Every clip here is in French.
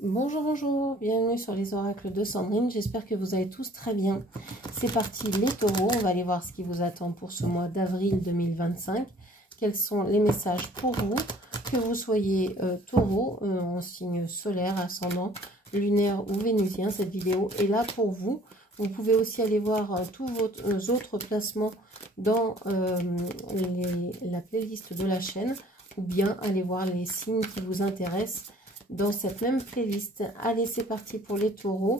Bonjour, bonjour, bienvenue sur les oracles de Sandrine, j'espère que vous allez tous très bien. C'est parti les taureaux, on va aller voir ce qui vous attend pour ce mois d'avril 2025. Quels sont les messages pour vous, que vous soyez taureau, en signe solaire, ascendant, lunaire ou vénusien. Cette vidéo est là pour vous. Vous pouvez aussi aller voir tous vos autres placements dans la playlist de la chaîne, ou bien aller voir les signes qui vous intéressent dans cette même playlist. Allez, c'est parti pour les taureaux.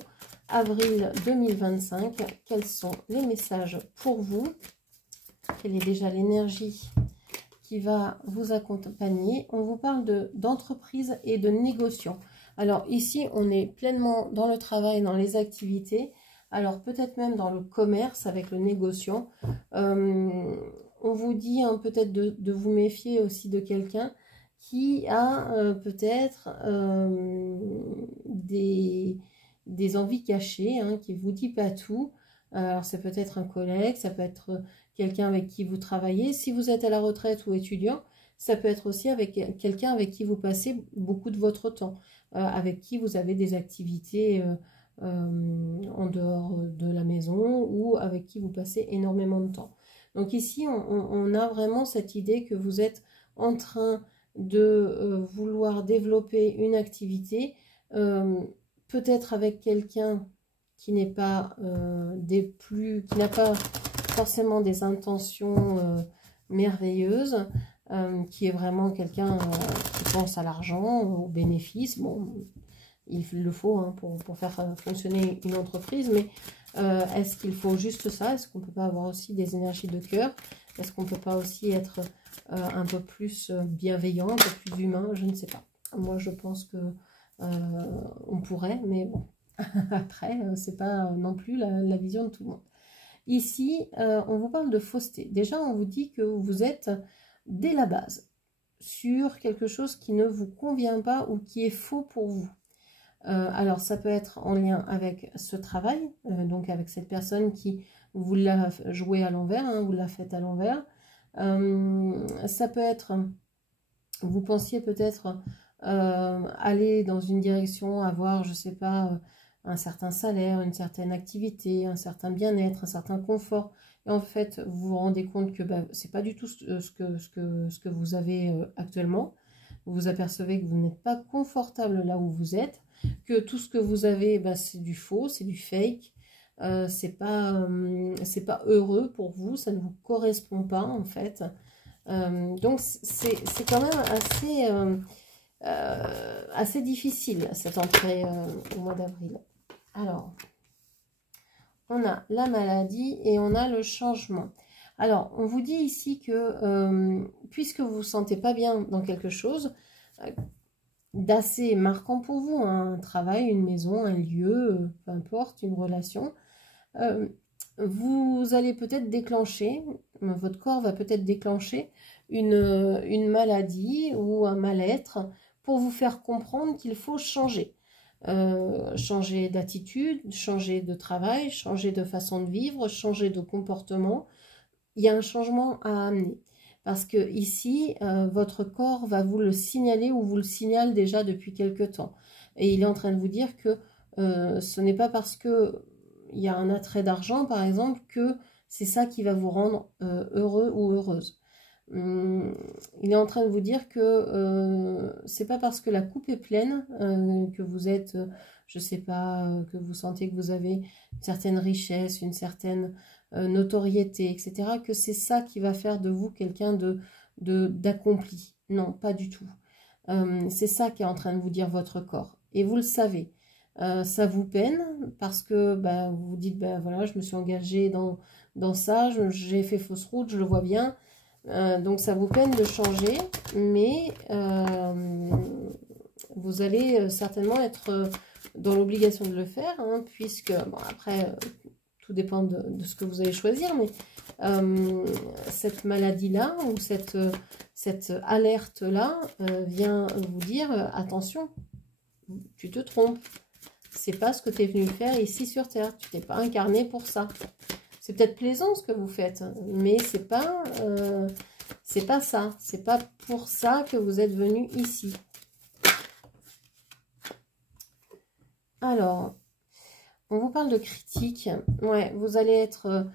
Avril 2025, quels sont les messages pour vous? Quelle est déjà l'énergie qui va vous accompagner? On vous parle d'entreprise et de négociation. Alors ici, on est pleinement dans le travail, dans les activités. Alors peut-être même dans le commerce avec le négociant. On vous dit hein, peut-être de vous méfier aussi de quelqu'un qui a peut-être des envies cachées, hein, qui ne vous dit pas tout. Alors c'est peut-être un collègue, ça peut être quelqu'un avec qui vous travaillez. Si vous êtes à la retraite ou étudiant, ça peut être aussi avec quelqu'un avec qui vous passez beaucoup de votre temps, avec qui vous avez des activités en dehors de la maison ou avec qui vous passez énormément de temps. Donc ici, on a vraiment cette idée que vous êtes en train de vouloir développer une activité, peut-être avec quelqu'un qui n'est pas qui n'a pas forcément des intentions merveilleuses, qui est vraiment quelqu'un qui pense à l'argent, au bénéfice. Bon, il le faut hein, pour faire fonctionner une entreprise, mais est-ce qu'il faut juste ça? Est-ce qu'on ne peut pas avoir aussi des énergies de cœur? Est-ce qu'on ne peut pas aussi être un peu plus bienveillant, un peu plus humain? Je ne sais pas. Moi, je pense que on pourrait, mais bon, après, c'est pas non plus la vision de tout le monde. Ici, on vous parle de fausseté. Déjà, on vous dit que vous êtes, dès la base, sur quelque chose qui ne vous convient pas ou qui est faux pour vous. Alors, ça peut être en lien avec ce travail, donc avec cette personne qui vous l'a joué à l'envers, hein, vous l'a fait à l'envers. Ça peut être, vous pensiez peut-être aller dans une direction, avoir, je ne sais pas, un certain salaire, une certaine activité, un certain bien-être, un certain confort. Et en fait, vous vous rendez compte que ce n'est pas du tout ce que vous avez actuellement. Vous vous apercevez que vous n'êtes pas confortable là où vous êtes, que tout ce que vous avez, c'est du faux, c'est du fake. C'est pas heureux pour vous, ça ne vous correspond pas en fait. Donc c'est quand même assez difficile cette entrée au mois d'avril. Alors, on a la maladie et on a le changement. Alors, on vous dit ici que puisque vous ne vous sentez pas bien dans quelque chose d'assez marquant pour vous, hein, un travail, une maison, un lieu, peu importe, une relation, vous allez peut-être déclencher, votre corps va peut-être déclencher une maladie ou un mal-être pour vous faire comprendre qu'il faut changer. Changer d'attitude, changer de travail, changer de façon de vivre, changer de comportement. Il y a un changement à amener. Parce que ici, votre corps va vous le signaler ou vous le signale déjà depuis quelque temps. Et il est en train de vous dire que ce n'est pas parce que il y a un attrait d'argent, par exemple, que c'est ça qui va vous rendre heureux ou heureuse. Il est en train de vous dire que c'est pas parce que la coupe est pleine que vous êtes, je sais pas, que vous sentez que vous avez une certaine richesse, une certaine notoriété, etc., que c'est ça qui va faire de vous quelqu'un d'accompli. Non, pas du tout. C'est ça qui est en train de vous dire votre corps. Et vous le savez. Ça vous peine parce que vous vous dites, voilà, je me suis engagée dans ça, j'ai fait fausse route, je le vois bien. Donc ça vous peine de changer, mais vous allez certainement être dans l'obligation de le faire, hein, puisque, bon, après, tout dépend de ce que vous allez choisir, mais cette maladie-là ou cette alerte-là vient vous dire, attention, tu te trompes. C'est pas ce que tu es venu faire ici sur Terre. Tu t'es pas incarné pour ça. C'est peut-être plaisant ce que vous faites, mais c'est pas ça. C'est pas pour ça que vous êtes venu ici. Alors, on vous parle de critique. Ouais, vous allez être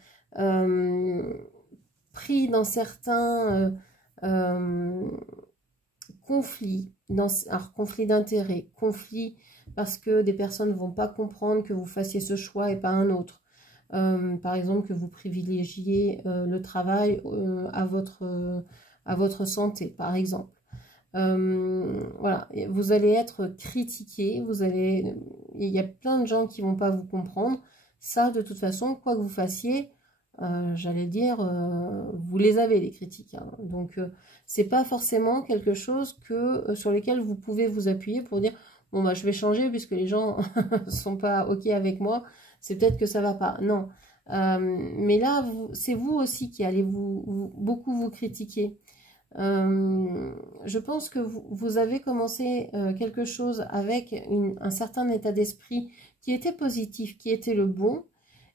pris dans certains conflits, alors conflits d'intérêts, conflits parce que des personnes ne vont pas comprendre que vous fassiez ce choix et pas un autre. Par exemple, que vous privilégiez le travail à votre santé, par exemple. Voilà, vous allez être critiqué, il y a plein de gens qui vont pas vous comprendre. Ça, de toute façon, quoi que vous fassiez, j'allais dire, vous les avez, les critiques, hein. Donc, c'est pas forcément quelque chose sur lequel vous pouvez vous appuyer pour dire, bon, bah, je vais changer puisque les gens sont pas OK avec moi, c'est peut-être que ça va pas. Non. Mais là, c'est vous aussi qui allez beaucoup vous critiquer. Je pense que vous avez commencé quelque chose avec un certain état d'esprit qui était positif, qui était le bon.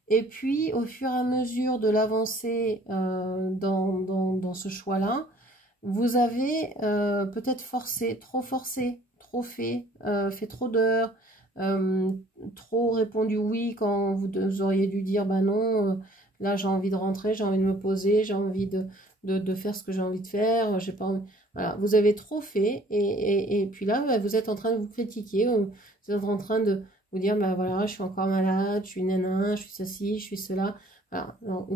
Et puis, au fur et à mesure de l'avancée dans ce choix-là, vous avez peut-être forcé, trop fait trop d'heures, trop répondu oui quand vous auriez dû dire bah non, là j'ai envie de rentrer, j'ai envie de me poser, j'ai envie de faire ce que j'ai envie de faire, j'ai pas envie. Voilà, vous avez trop fait et puis là bah, vous êtes en train de vous critiquer, vous êtes en train de vous dire bah voilà je suis encore malade, je suis nana, je suis ceci, je suis cela. Voilà. Alors,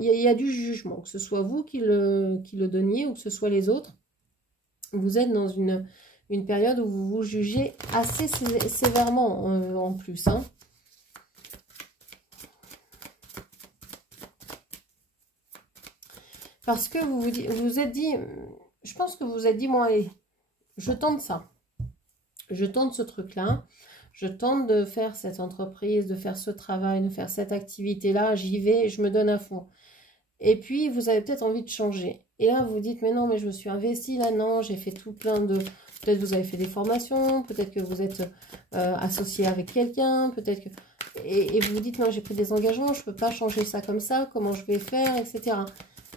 il y a du jugement, que ce soit vous qui le donniez ou que ce soit les autres. Vous êtes dans une période où vous vous jugez assez sévèrement en plus, hein. Parce que vous êtes dit, je pense que vous vous êtes dit, moi, allez, je tente ça. Je tente ce truc-là. Je tente de faire cette entreprise, de faire ce travail, de faire cette activité-là. J'y vais, je me donne à fond. Et puis, vous avez peut-être envie de changer. Et là, vous vous dites, mais non, mais je me suis investie là, non, j'ai fait tout plein de... Peut-être vous avez fait des formations, peut-être que vous êtes associé avec quelqu'un, peut-être que... Et vous vous dites, non, j'ai pris des engagements, je ne peux pas changer ça comme ça, comment je vais faire, etc.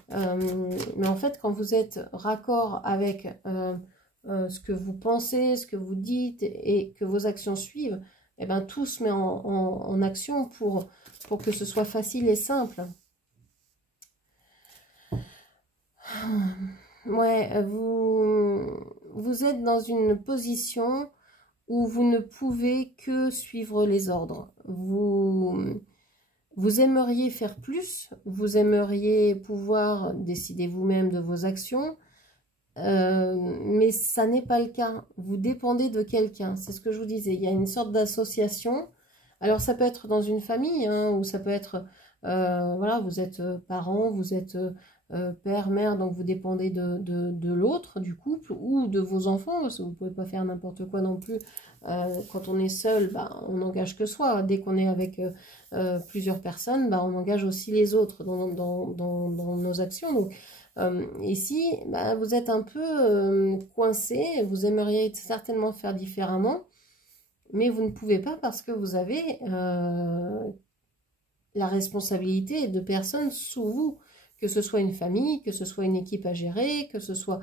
Mais en fait, quand vous êtes raccord avec ce que vous pensez, ce que vous dites et que vos actions suivent, eh ben, tout se met en action pour que ce soit facile et simple. Ouais, vous êtes dans une position où vous ne pouvez que suivre les ordres. Vous aimeriez faire plus, vous aimeriez pouvoir décider vous-même de vos actions, mais ça n'est pas le cas. Vous dépendez de quelqu'un, c'est ce que je vous disais. Il y a une sorte d'association. Alors ça peut être dans une famille, hein, ou ça peut être, voilà, vous êtes parents, vous êtes père, mère, donc vous dépendez de l'autre, du couple, ou de vos enfants, parce que vous ne pouvez pas faire n'importe quoi non plus. Quand on est seul, bah, on n'engage que soi. Dès qu'on est avec plusieurs personnes, bah, on engage aussi les autres dans nos actions. Donc, ici, bah, vous êtes un peu coincé, vous aimeriez certainement faire différemment, mais vous ne pouvez pas parce que vous avez la responsabilité de personnes sous vous, que ce soit une famille, que ce soit une équipe à gérer, que ce soit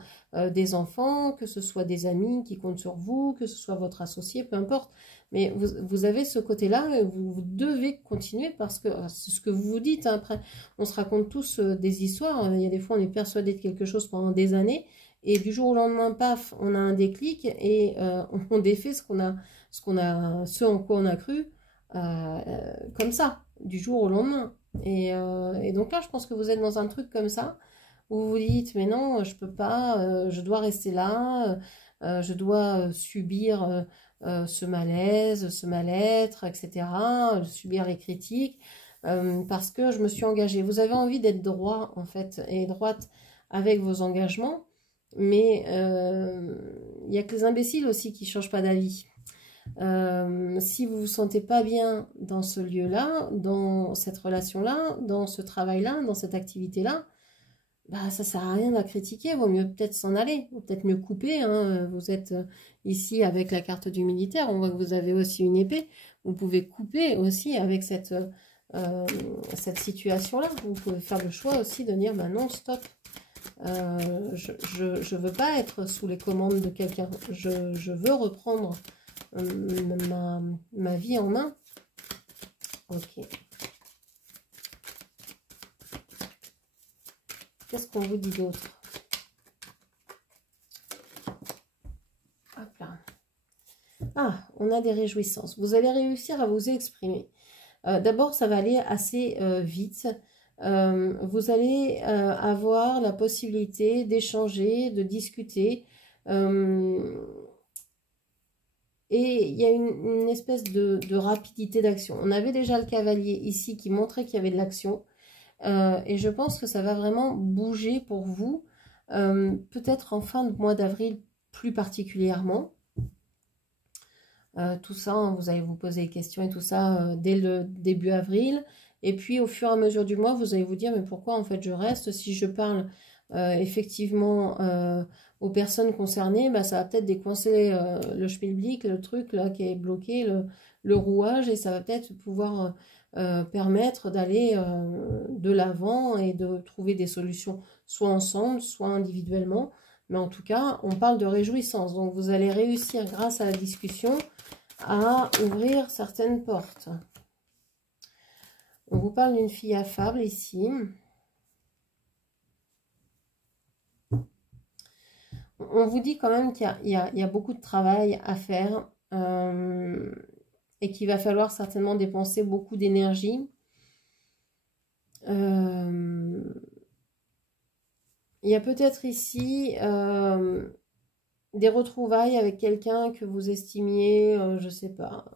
des enfants, que ce soit des amis qui comptent sur vous, que ce soit votre associé, peu importe. Mais vous avez ce côté-là, vous devez continuer parce que c'est ce que vous vous dites, hein. Après, on se raconte tous des histoires. Il y a des fois, on est persuadé de quelque chose pendant des années et du jour au lendemain, paf, on a un déclic et on défait ce en quoi on a cru comme ça, du jour au lendemain. Et donc là, je pense que vous êtes dans un truc comme ça, où vous vous dites, mais non, je peux pas, je dois rester là, je dois subir ce malaise, ce mal-être, etc., subir les critiques, parce que je me suis engagée. Vous avez envie d'être droit, en fait, et droite avec vos engagements, mais il n'y a que les imbéciles aussi qui ne changent pas d'avis. Si vous ne vous sentez pas bien dans ce lieu-là, dans cette relation-là, dans ce travail-là, dans cette activité-là, bah, ça ne sert à rien de la critiquer, il vaut mieux peut-être s'en aller, ou peut-être mieux couper, hein. Vous êtes ici avec la carte du militaire, on voit que vous avez aussi une épée, vous pouvez couper aussi avec cette situation-là, vous pouvez faire le choix aussi de dire, bah non, stop, je ne veux pas être sous les commandes de quelqu'un, je veux reprendre ma vie en main. Ok. Qu'est-ce qu'on vous dit d'autre? Hop là. Ah, on a des réjouissances. Vous allez réussir à vous exprimer. D'abord, ça va aller assez vite. Vous allez avoir la possibilité d'échanger, de discuter. Et il y a une espèce de rapidité d'action. On avait déjà le cavalier ici qui montrait qu'il y avait de l'action. Et je pense que ça va vraiment bouger pour vous. Peut-être en fin de mois d'avril plus particulièrement. Tout ça, hein, vous allez vous poser des questions et tout ça dès le début avril. Et puis au fur et à mesure du mois, vous allez vous dire, mais pourquoi en fait je reste? Si je parle effectivement aux personnes concernées, bah, ça va peut-être décoincer le schmilblick, le truc là qui est bloqué, le rouage, et ça va peut-être pouvoir permettre d'aller de l'avant et de trouver des solutions, soit ensemble, soit individuellement. Mais en tout cas, on parle de réjouissance. Donc vous allez réussir grâce à la discussion à ouvrir certaines portes. On vous parle d'une fille affable ici. On vous dit quand même qu'il y a beaucoup de travail à faire et qu'il va falloir certainement dépenser beaucoup d'énergie. Il y a peut-être ici des retrouvailles avec quelqu'un que vous estimiez, je ne sais pas,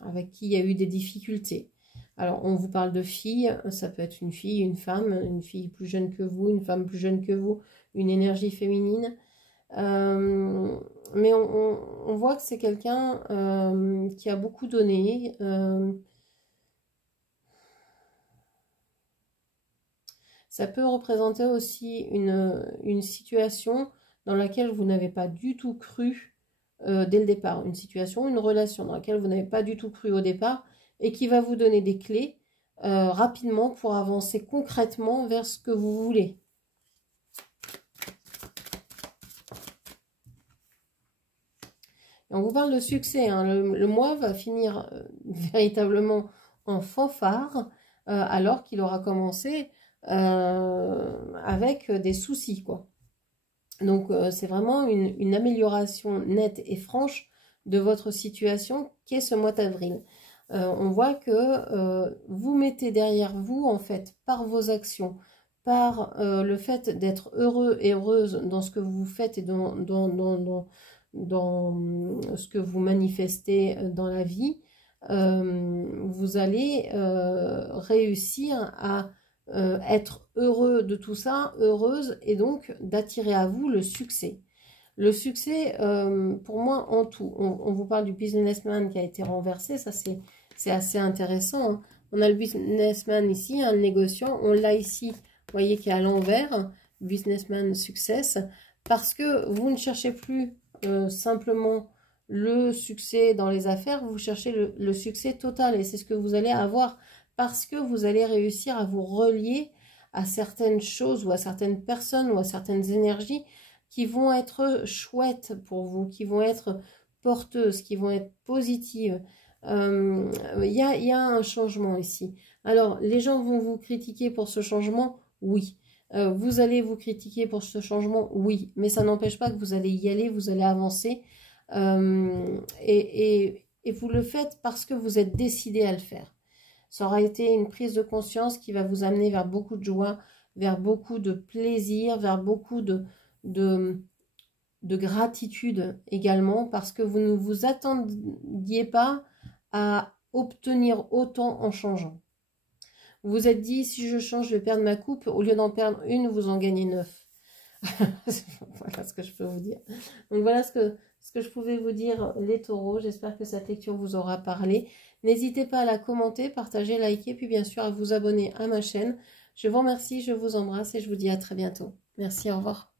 avec qui il y a eu des difficultés. Alors, on vous parle de filles, ça peut être une fille, une femme, une fille plus jeune que vous, une femme plus jeune que vous, une énergie féminine. Mais on voit que c'est quelqu'un qui a beaucoup donné. Ça peut représenter aussi une situation dans laquelle vous n'avez pas du tout cru dès le départ. Une situation, une relation dans laquelle vous n'avez pas du tout cru au départ et qui va vous donner des clés rapidement pour avancer concrètement vers ce que vous voulez. Et on vous parle de succès, hein. Le mois va finir véritablement en fanfare alors qu'il aura commencé avec des soucis, quoi. Donc c'est vraiment une amélioration nette et franche de votre situation qu'est ce mois d'avril. On voit que vous mettez derrière vous, en fait, par vos actions, par le fait d'être heureux et heureuse dans ce que vous faites et dans ce que vous manifestez dans la vie, vous allez réussir à être heureux de tout ça, heureuse, et donc d'attirer à vous le succès. Le succès, pour moi, en tout. On vous parle du businessman qui a été renversé, ça c'est assez intéressant, hein. On a le businessman ici, un négociant, on l'a ici, vous voyez qu'il est à l'envers, businessman success, parce que vous ne cherchez plus simplement le succès dans les affaires, vous cherchez le succès total, et c'est ce que vous allez avoir, parce que vous allez réussir à vous relier à certaines choses ou à certaines personnes ou à certaines énergies qui vont être chouettes pour vous, qui vont être porteuses, qui vont être positives. Il y a un changement ici. Alors, les gens vont vous critiquer pour ce changement, oui. Vous allez vous critiquer pour ce changement, oui. Mais ça n'empêche pas que vous allez y aller, vous allez avancer. Et vous le faites parce que vous êtes décidé à le faire. Ça aura été une prise de conscience qui va vous amener vers beaucoup de joie, vers beaucoup de plaisir, vers beaucoup de gratitude également, parce que vous ne vous attendiez pas à obtenir autant en changeant. Vous vous êtes dit, si je change, je vais perdre ma coupe. Au lieu d'en perdre une, vous en gagnez 9. Voilà ce que je peux vous dire. Donc voilà ce que je pouvais vous dire, les taureaux. J'espère que cette lecture vous aura parlé. N'hésitez pas à la commenter, partager, liker, puis bien sûr à vous abonner à ma chaîne. Je vous remercie, je vous embrasse et je vous dis à très bientôt. Merci, au revoir.